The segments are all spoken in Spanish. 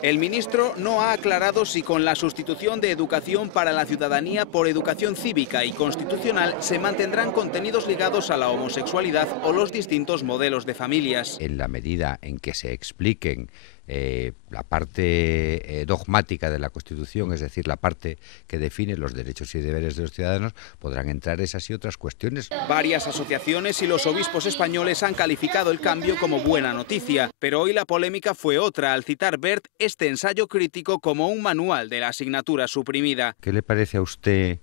El ministro no ha aclarado si con la sustitución de Educación para la Ciudadanía por Educación Cívica y Constitucional se mantendrán contenidos ligados a la homosexualidad o los distintos modelos de familias. En la medida en que se expliquen la parte dogmática de la Constitución, es decir, la parte que define los derechos y deberes de los ciudadanos, podrán entrar esas y otras cuestiones. Varias asociaciones y los obispos españoles han calificado el cambio como buena noticia, pero hoy la polémica fue otra al citar Wert este ensayo crítico como un manual de la asignatura suprimida. ¿Qué le parece a usted?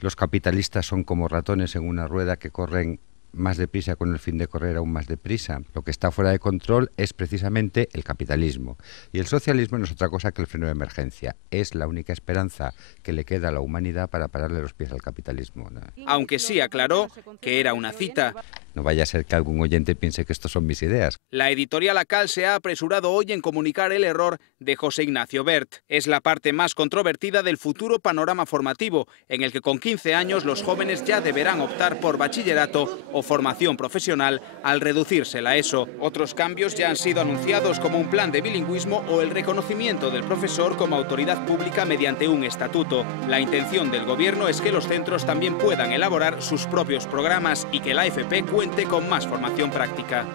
Los capitalistas son como ratones en una rueda que corren más deprisa con el fin de correr aún más deprisa. Lo que está fuera de control es precisamente el capitalismo. Y el socialismo no es otra cosa que el freno de emergencia. Es la única esperanza que le queda a la humanidad para pararle los pies al capitalismo, ¿no? Aunque sí aclaró que era una cita. No vaya a ser que algún oyente piense que estos son mis ideas. La editorial ACAL se ha apresurado hoy en comunicar el error de José Ignacio Wert. Es la parte más controvertida del futuro panorama formativo, en el que con 15 años los jóvenes ya deberán optar por bachillerato o formación profesional al reducirse la ESO. Otros cambios ya han sido anunciados como un plan de bilingüismo o el reconocimiento del profesor como autoridad pública mediante un estatuto. La intención del gobierno es que los centros también puedan elaborar sus propios programas y que la FP cuente con más formación práctica.